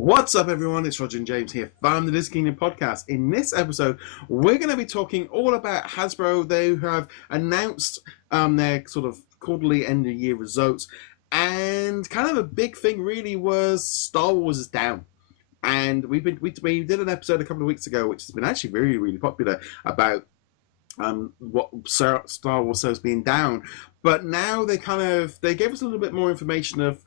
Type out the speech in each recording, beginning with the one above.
What's up, everyone? It's Roger and James here from the DisKingdom Podcast. In this episode, we're going to be talking all about Hasbro. They have announced their sort of quarterly end-of-year results, and kind of a big thing really was Star Wars is down. And we did an episode a couple of weeks ago, which has been actually really, really popular, about what Star Wars shows being down. But now they gave us a little bit more information of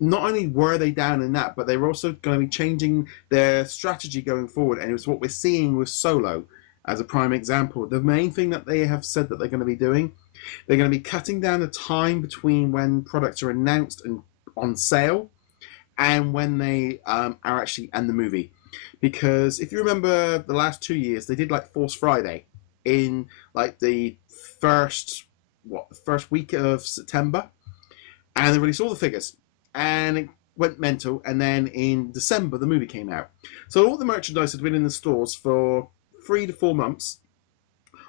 not only were they down in that, but they were also going to be changing their strategy going forward. And it was what we're seeing with Solo as a prime example. The main thing that they have said that they're going to be doing, they're going to be cutting down the time between when products are announced and on sale and when they are actually in the movie. Because if you remember the last 2 years, they did like Force Friday in like the first week of September, and they released all the figures. And it went mental, and then in December the movie came out. So all the merchandise had been in the stores for 3 to 4 months.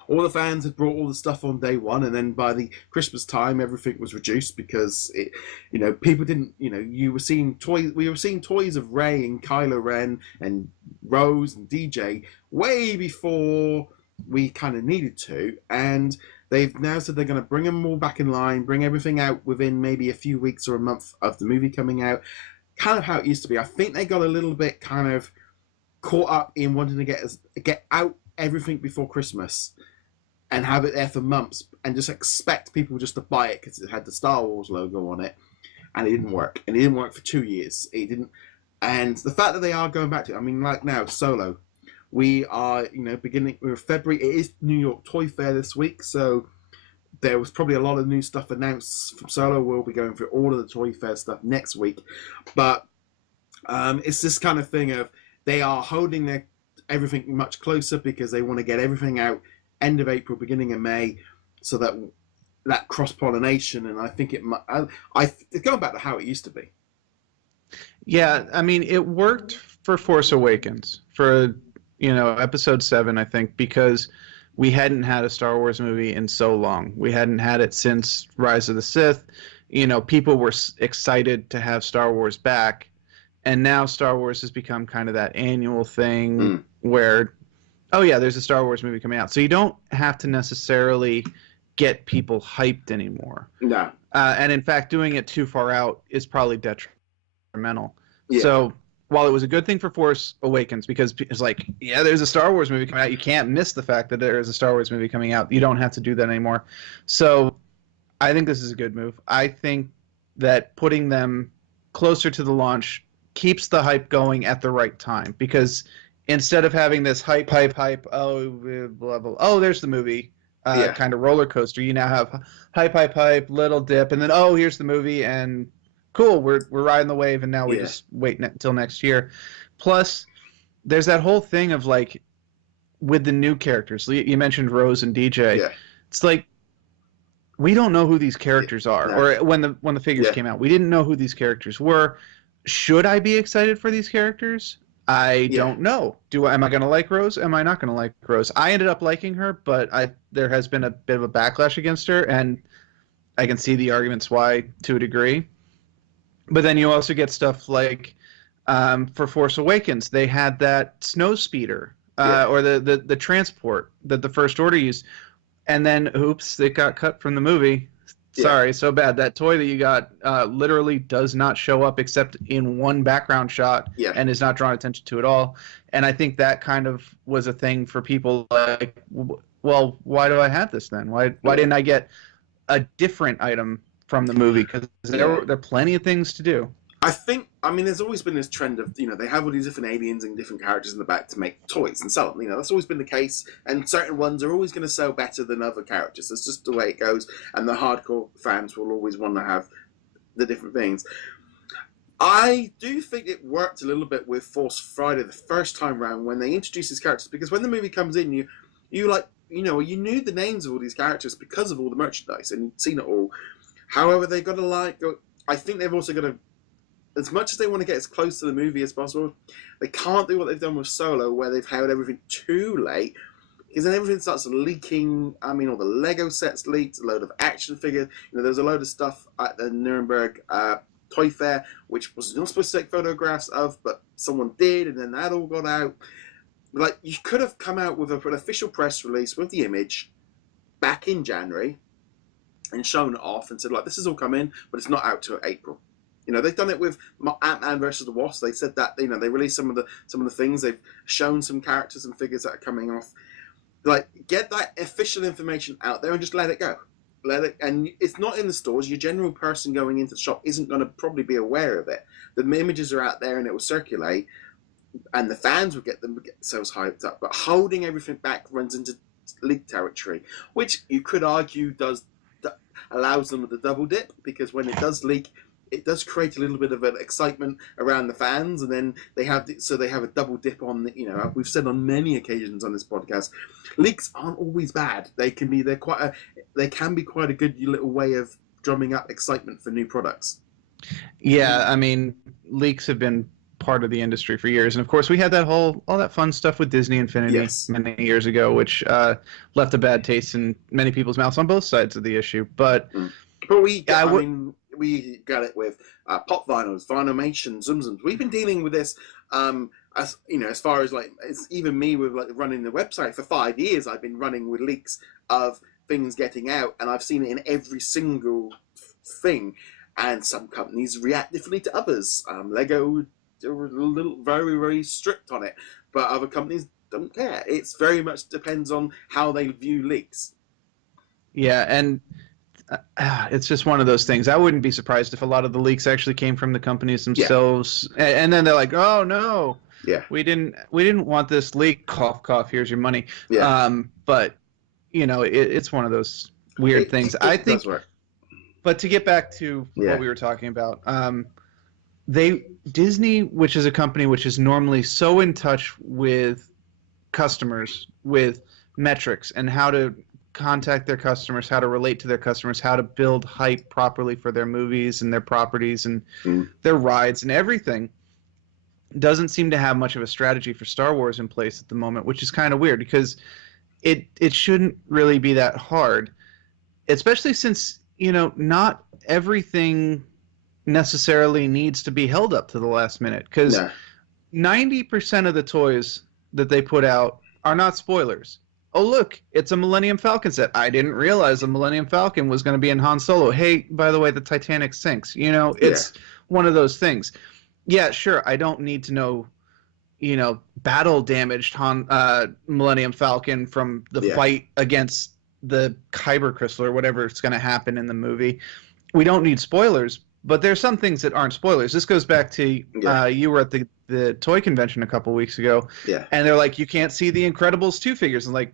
All the fans had brought all the stuff on day one, and then by the Christmas time everything was reduced because people didn't, we were seeing toys of Rey and Kylo Ren and Rose and DJ way before we kind of needed to, and they've now said they're going to bring them all back in line, bring everything out within maybe a few weeks or a month of the movie coming out, kind of how it used to be. I think they got a little bit kind of caught up in wanting to get out everything before Christmas and have it there for months and just expect people just to buy it because it had the Star Wars logo on it, and it didn't work. And it didn't work for 2 years. It didn't. And the fact that they are going back to it, I mean, like now, Solo. We are, beginning with February. It is New York Toy Fair this week, so there was probably a lot of new stuff announced from Solo. We'll be going through all of the Toy Fair stuff next week. But it's this kind of thing of they are holding everything much closer because they want to get everything out end of April, beginning of May, so that cross-pollination. And I think it's going back to how it used to be. Yeah, I mean, it worked for Force Awakens, for Episode 7, I think, because we hadn't had a Star Wars movie in so long. We hadn't had it since Rise of the Sith. People were excited to have Star Wars back, and now Star Wars has become kind of that annual thing where, oh yeah, there's a Star Wars movie coming out. So you don't have to necessarily get people hyped anymore. No. And in fact, doing it too far out is probably detrimental. Yeah. So while it was a good thing for Force Awakens, because it's like, yeah, there's a Star Wars movie coming out. You can't miss the fact that there is a Star Wars movie coming out. You don't have to do that anymore. So I think this is a good move. I think that putting them closer to the launch keeps the hype going at the right time, because instead of having this hype, oh, blah, blah, oh, there's the movie, kind of roller coaster, you now have hype, little dip, and then, oh, here's the movie, and cool, we're riding the wave, and now we just wait until next year. Plus, there's that whole thing of, like, with the new characters. You mentioned Rose and DJ. Yeah. It's like, we don't know who these characters are. No. Or when the figures came out, we didn't know who these characters were. Should I be excited for these characters? I don't know. Am I going to like Rose? Am I not going to like Rose? I ended up liking her, but there has been a bit of a backlash against her, and I can see the arguments why to a degree. But then you also get stuff like, for Force Awakens, they had that snow speeder, or the transport that the First Order used, and then, oops, it got cut from the movie. Sorry, so bad. That toy that you got literally does not show up except in one background shot, and is not drawn attention to at all. And I think that kind of was a thing for people like, well, why do I have this then? Why didn't I get a different item from the movie? Because there are plenty of things to do. I mean, there's always been this trend of, they have all these different aliens and different characters in the back to make toys and sell them. That's always been the case, and certain ones are always going to sell better than other characters. That's just the way it goes, and the hardcore fans will always want to have the different things. I do think it worked a little bit with Force Friday the first time round when they introduced these characters, because when the movie comes in, you knew the names of all these characters because of all the merchandise, and you'd seen it all. However, they've got to I think they've also got to, as much as they want to get as close to the movie as possible, they can't do what they've done with Solo, where they've held everything too late, because then everything starts leaking. I mean, all the Lego sets leaked, a load of action figures. There's a load of stuff at the Nuremberg Toy Fair, which was not supposed to take photographs of, but someone did, and then that all got out. Like, you could have come out with an official press release with the image back in January and shown it off and said, like, this is all coming, but it's not out till April. You know, they've done it with Ant-Man versus the Wasp. They said that, you know, they released some of the things. They've shown some characters and figures that are coming off. Like, get that official information out there and just let it go. And it's not in the stores. Your general person going into the shop isn't going to probably be aware of it. The images are out there and it will circulate, and the fans will get themselves hyped up. But holding everything back runs into leak territory, which you could argue allows them the double dip, because when it does leak, it does create a little bit of an excitement around the fans, and then they have a double dip on the, you know, we've said on many occasions on this podcast, leaks aren't always bad. They can be quite a good little way of drumming up excitement for new products. Yeah, I mean, leaks have been part of the industry for years, and of course we had all that fun stuff with Disney Infinity many years ago, which left a bad taste in many people's mouths on both sides of the issue. But we got it with pop vinyls, Vinylmation, Zum Zums. We've been dealing with this, as you know, as far as like, it's even me with like running the website for 5 years. I've been running with leaks of things getting out, and I've seen it in every single thing. And some companies react differently to others. Lego are very, very strict on it, but other companies don't care. It's very much depends on how they view leaks. Yeah, and it's just one of those things. I wouldn't be surprised if a lot of the leaks actually came from the companies themselves, and then they're like, "Oh no, we didn't want this leak. Cough, cough. Here's your money." But you know, it's one of those weird things. I think. But to get back to what we were talking about, Disney, which is a company which is normally so in touch with customers, with metrics and how to contact their customers, how to relate to their customers, how to build hype properly for their movies and their properties and their rides and everything, doesn't seem to have much of a strategy for Star Wars in place at the moment, which is kind of weird, because it shouldn't really be that hard, especially since, you know, not everything necessarily needs to be held up to the last minute, because 90% of the toys that they put out are not spoilers. Oh, look, it's a Millennium Falcon set. I didn't realize the Millennium Falcon was going to be in Han Solo. Hey, by the way, the Titanic sinks. You know, it's one of those things. Yeah, sure, I don't need to know, you know, battle-damaged Millennium Falcon from the fight against the Kyber Crystal or whatever it's going to happen in the movie. We don't need spoilers, but there's some things that aren't spoilers. This goes back to you were at the toy convention a couple weeks ago, and they're like, you can't see the Incredibles 2 figures. And like,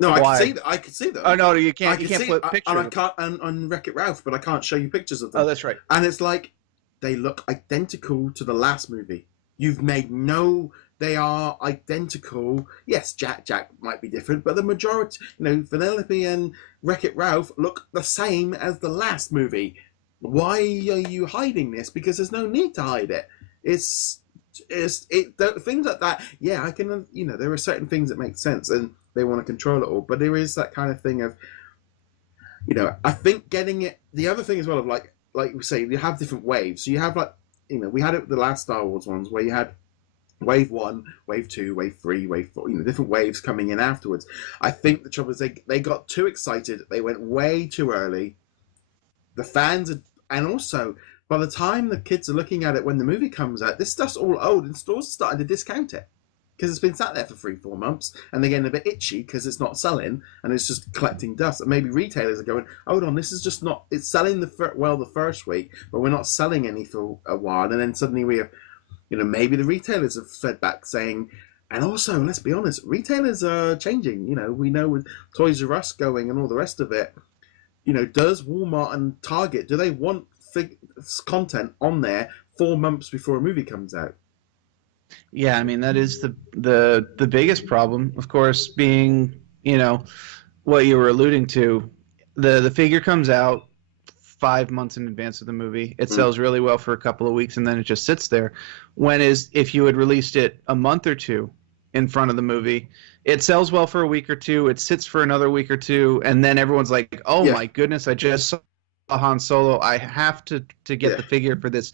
no, I can see them. Oh no, you can't. You can't put pictures. And I can't on Wreck-It Ralph, but I can't show you pictures of them. Oh, that's right. And it's like, they look identical to the last movie. You've made they are identical. Yes, Jack might be different, but the majority, you know, Vanellope and Wreck-It Ralph look the same as the last movie. Why are you hiding this? Because there's no need to hide it. Things like that. Yeah, I can. You know, there are certain things that make sense, and they want to control it all. But there is that kind of thing of, you know, I think getting it. The other thing as well of like we say, you have different waves. So you have like, you know, we had it with the last Star Wars ones where you had Wave 1, Wave 2, Wave 3, Wave 4, you know, different waves coming in afterwards. I think the trouble is they got too excited. They went way too early. The fans and also by the time the kids are looking at it when the movie comes out, this stuff's all old, and stores are starting to discount it because it's been sat there for 3-4 months, and they're getting a bit itchy because it's not selling and it's just collecting dust. And maybe retailers are going, hold on, this is just not, it's selling the first week, but we're not selling any for a while. And then suddenly we have, you know, maybe the retailers have fed back saying, and also, let's be honest, retailers are changing. You know, we know with Toys R Us going and all the rest of it, you know, does Walmart and Target, do they want content on there 4 months before a movie comes out? Yeah, I mean, that is the biggest problem, of course, being, you know, what you were alluding to. The figure comes out 5 months in advance of the movie. It sells really well for a couple of weeks, and then it just sits there. If you had released it a month or two in front of the movie, it sells well for a week or two, it sits for another week or two, and then everyone's like, oh my goodness, I just Han Solo, I have to get the figure for this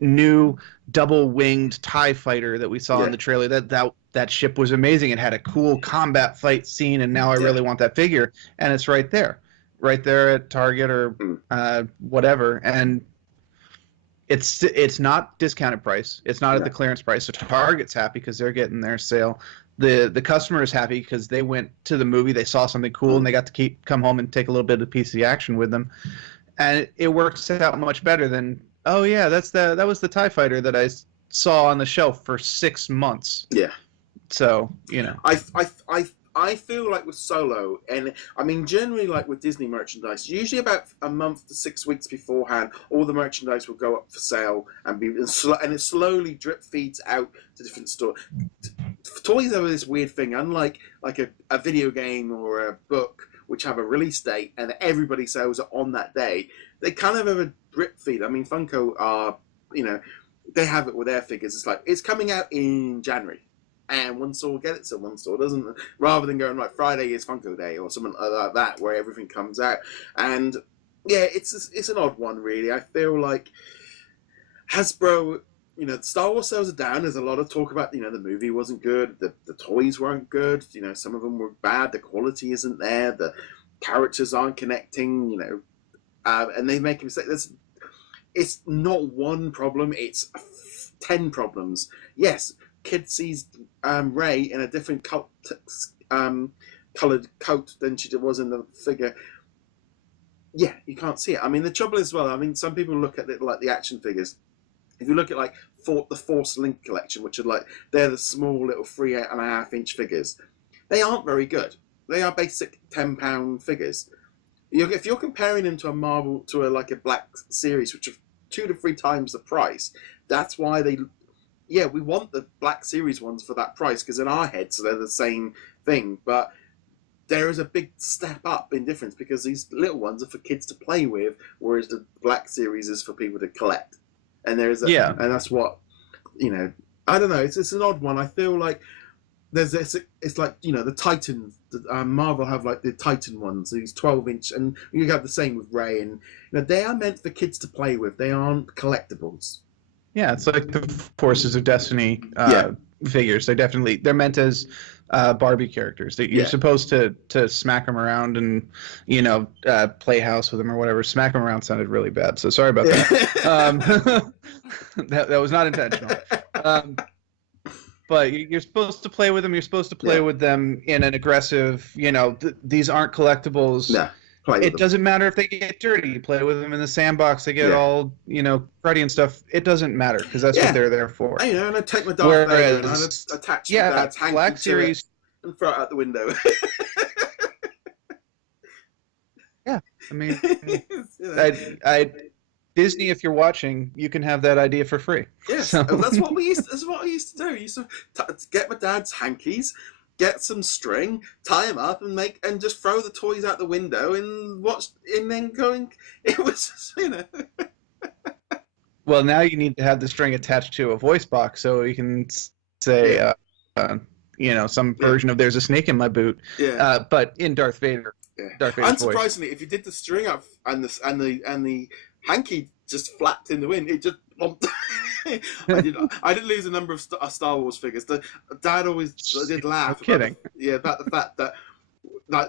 new double-winged TIE fighter that we saw in the trailer. That ship was amazing. It had a cool combat fight scene, and now I really want that figure. And it's right there at Target or whatever. And it's not discounted price. It's not at the clearance price. So Target's happy because they're getting their sale. The customer is happy because they went to the movie, they saw something cool, and they got to come home and take a little bit of the piece of the action with them. And it works out much better than, oh yeah, that was the TIE fighter that I saw on the shelf for 6 months. Yeah. So, I feel like with Solo, and I mean generally like with Disney merchandise, usually about a month to 6 weeks beforehand, all the merchandise will go up for sale and it slowly drip feeds out to different stores. Toys have this weird thing, unlike like a video game or a book, which have a release date and everybody sells it on that day. They kind of have a drip feed. I mean, Funko are, they have it with their figures. It's like, it's coming out in January. And one store will get it, so one store doesn't. Rather than going, like, Friday is Funko Day or something like that, where everything comes out. And, yeah, it's an odd one, really. I feel like Hasbro, Star Wars sales are down. There's a lot of talk about, the movie wasn't good. The toys weren't good. Some of them were bad. The quality isn't there. The characters aren't connecting, and they make a mistake. It's not one problem. It's 10 problems. Yes, kid sees Rey in a different coloured coat than she was in the figure. Yeah, you can't see it. I mean, the trouble is, some people look at it like the action figures. If you look at the Force Link collection, which are they're the small little 3.5-inch figures, they aren't very good. They are basic £10 figures. If you're comparing them to a Marvel, to a Black Series, which are 2 to 3 times the price, that's why we want the Black Series ones for that price, because in our heads they're the same thing. But there is a big step up in difference because these little ones are for kids to play with, whereas the Black Series is for people to collect. And there is and that's what I don't know. It's an odd one. I feel like there's this. It's like the Titan. Marvel have the Titan ones, these 12-inch, and you have the same with Rey, and they are meant for kids to play with. They aren't collectibles. Yeah, it's like the Forces of Destiny figures. They're meant as Barbie characters. That you're supposed to smack them around and play house with them or whatever. Smack them around sounded really bad, so sorry about that. That was not intentional. But you're supposed to play with them. You're supposed to play with them in an aggressive. These aren't collectibles. No. It doesn't matter if they get dirty. You play with them in the sandbox. They get all, cruddy and stuff. It doesn't matter because that's what they're there for. And I take my Darth Vader and I attach my dad's hanky Black Series and throw it out the window. Yeah, I mean, Disney, if you're watching, you can have that idea for free. Yes, so. That's what I used to do. I used to get my dad's hankies, get some string, tie them up, and just throw the toys out the window and watch, and then going. It was, Well, now you need to have the string attached to a voice box so you can say, some version of "There's a snake in my boot." Yeah. But in Darth Vader. Yeah. Darth Vader's Unsurprisingly, voice. if you did the string up and the hanky just flapped in the wind, it just. I didn't lose a number of Star Wars figures. Dad always did laugh. Kidding. About the fact that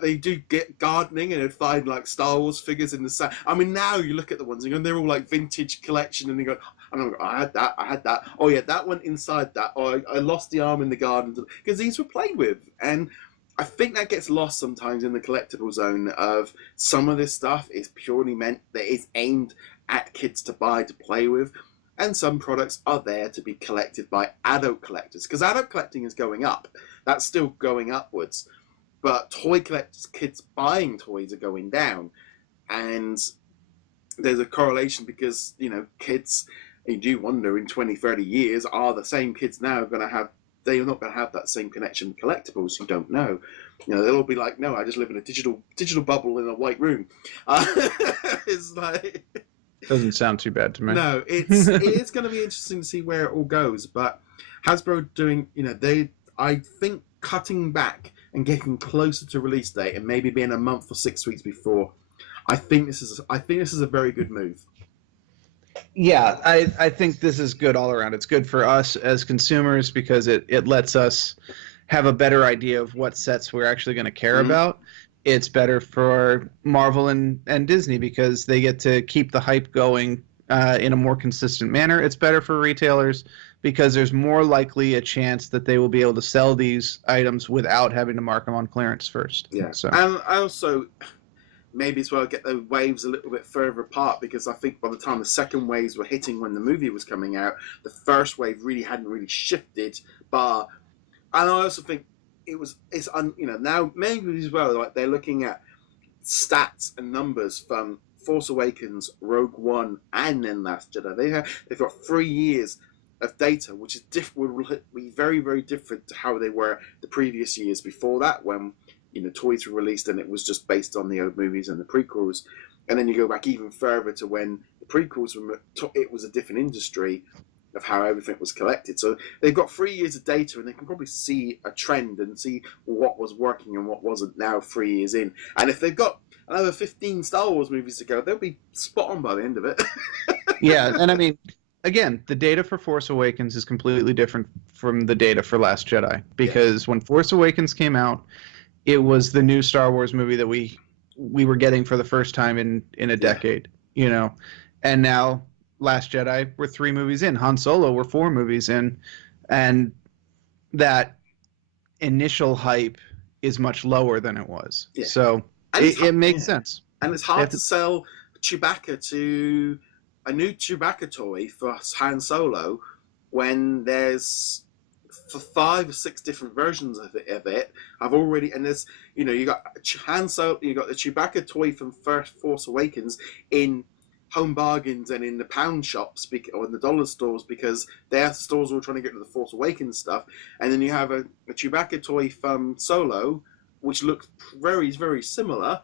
they do get gardening and they'd find Star Wars figures in the sand. I mean, now you look at the ones and they're all vintage collection, and you go, I had that. Oh yeah, that one inside that. Oh, I lost the arm in the garden because these were played with, and I think that gets lost sometimes in the collectible zone of some of this stuff is purely meant that it's aimed at kids to buy to play with. And some products are there to be collected by adult collectors. Because adult collecting is going up. That's still going upwards. But toy collectors, kids buying toys are going down. And there's a correlation because, kids, you do wonder in 20, 30 years, are the same kids now going to have, they're not going to have that same connection with collectibles. You don't know. They'll all be like, no, I just live in a digital bubble in a white room. It's like... Doesn't sound too bad to me. No, it is going to be interesting to see where it all goes. But Hasbro doing, I think cutting back and getting closer to release date and maybe being a month or 6 weeks before, I think this is a very good move. Yeah, I think this is good all around. It's good for us as consumers because it lets us have a better idea of what sets we're actually going to care about. It's better for Marvel and Disney because they get to keep the hype going in a more consistent manner. It's better for retailers because there's more likely a chance that they will be able to sell these items without having to mark them on clearance first. Yeah, so. And I also maybe as well get the waves a little bit further apart because I think by the time the second waves were hitting when the movie was coming out, the first wave really hadn't really shifted. And I also think now maybe as well, like they're looking at stats and numbers from Force Awakens, Rogue One, and then Last Jedi. They've got 3 years of data, which is will be very, very different to how they were the previous years before that, when toys were released and it was just based on the old movies and the prequels. And then you go back even further to when the prequels were, it was a different industry of how everything was collected. So they've got 3 years of data and they can probably see a trend and see what was working and what wasn't now 3 years in. And if they've got another 15 Star Wars movies to go, they'll be spot on by the end of it. Yeah, and I mean, again, the data for Force Awakens is completely different from the data for Last Jedi because when Force Awakens came out, it was the new Star Wars movie that we were getting for the first time in a decade, and now Last Jedi, we're 3 movies in. Han Solo, we're 4 movies in, and that initial hype is much lower than it was. Yeah. So it makes sense. And it's hard to sell Chewbacca to a new Chewbacca toy for Han Solo when there's 5 or 6 different versions of it. I've already, and there's, you got Han Solo, you got the Chewbacca toy from Force Awakens in Home Bargains and in the pound shops or in the dollar stores because their stores were trying to get rid of the Force Awakens stuff. And then you have a Chewbacca toy from Solo, which looks very, very similar.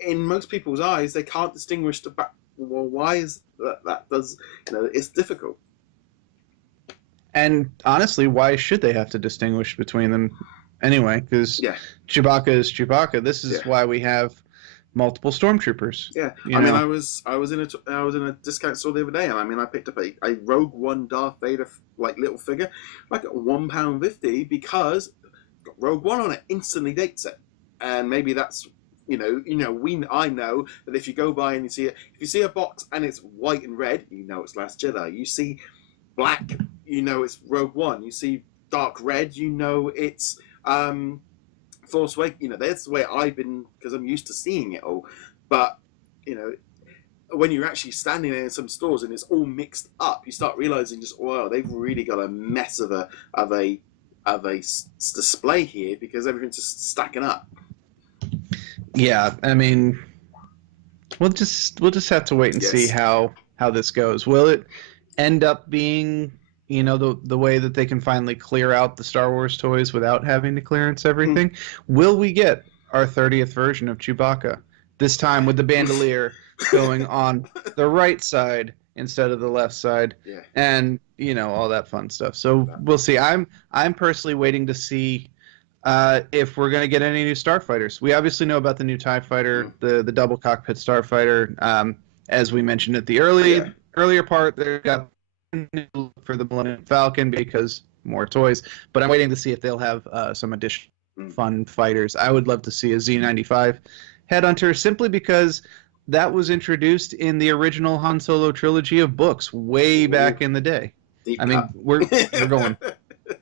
In most people's eyes, they can't distinguish the back. Well, why is that? Does it's difficult. And honestly, why should they have to distinguish between them anyway? Because Chewbacca is Chewbacca. This is why we have multiple stormtroopers. Yeah, I was in a discount store the other day, and I picked up a Rogue One Darth Vader little figure, like at £1.50 because Rogue One on it instantly dates it, and maybe that's I know that if you go by and if you see a box and it's white and red, it's Last Jedi. You see black, it's Rogue One. You see dark red, it's Force Awakens. That's the way I've been because I'm used to seeing it all. But when you're actually standing there in some stores and it's all mixed up, you start realizing they've really got a mess of a display here because everything's just stacking up. Yeah, I mean, we'll just have to wait and see how this goes. Will it end up being the way that they can finally clear out the Star Wars toys without having to clearance everything? Will we get our 30th version of Chewbacca this time with the bandolier going on the right side instead of the left side, and all that fun stuff? So we'll see. I'm personally waiting to see if we're going to get any new starfighters. We obviously know about the new TIE fighter, the double cockpit starfighter. As we mentioned at the earlier part, they got for the Millennium Falcon because more toys. But I'm waiting to see if they'll have some additional fun fighters. I would love to see a Z95 Headhunter simply because that was introduced in the original Han Solo trilogy of books way back in the day. I mean, we're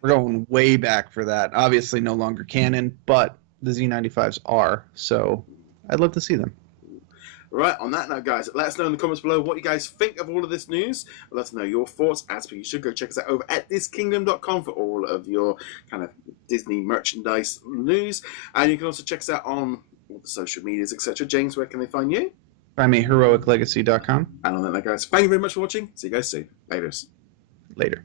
going way back for that. Obviously, no longer canon, but the Z95s are. So, I'd love to see them. Right, on that note, guys, let us know in the comments below what you guys think of all of this news. Let us know your thoughts. As per, you should go check us out over at DisKingdom.com for all of your kind of Disney merchandise news. And you can also check us out on all the social medias, etc. James, where can they find you? Find me heroiclegacy.com. And on that note, guys, thank you very much for watching. See you guys soon. Later.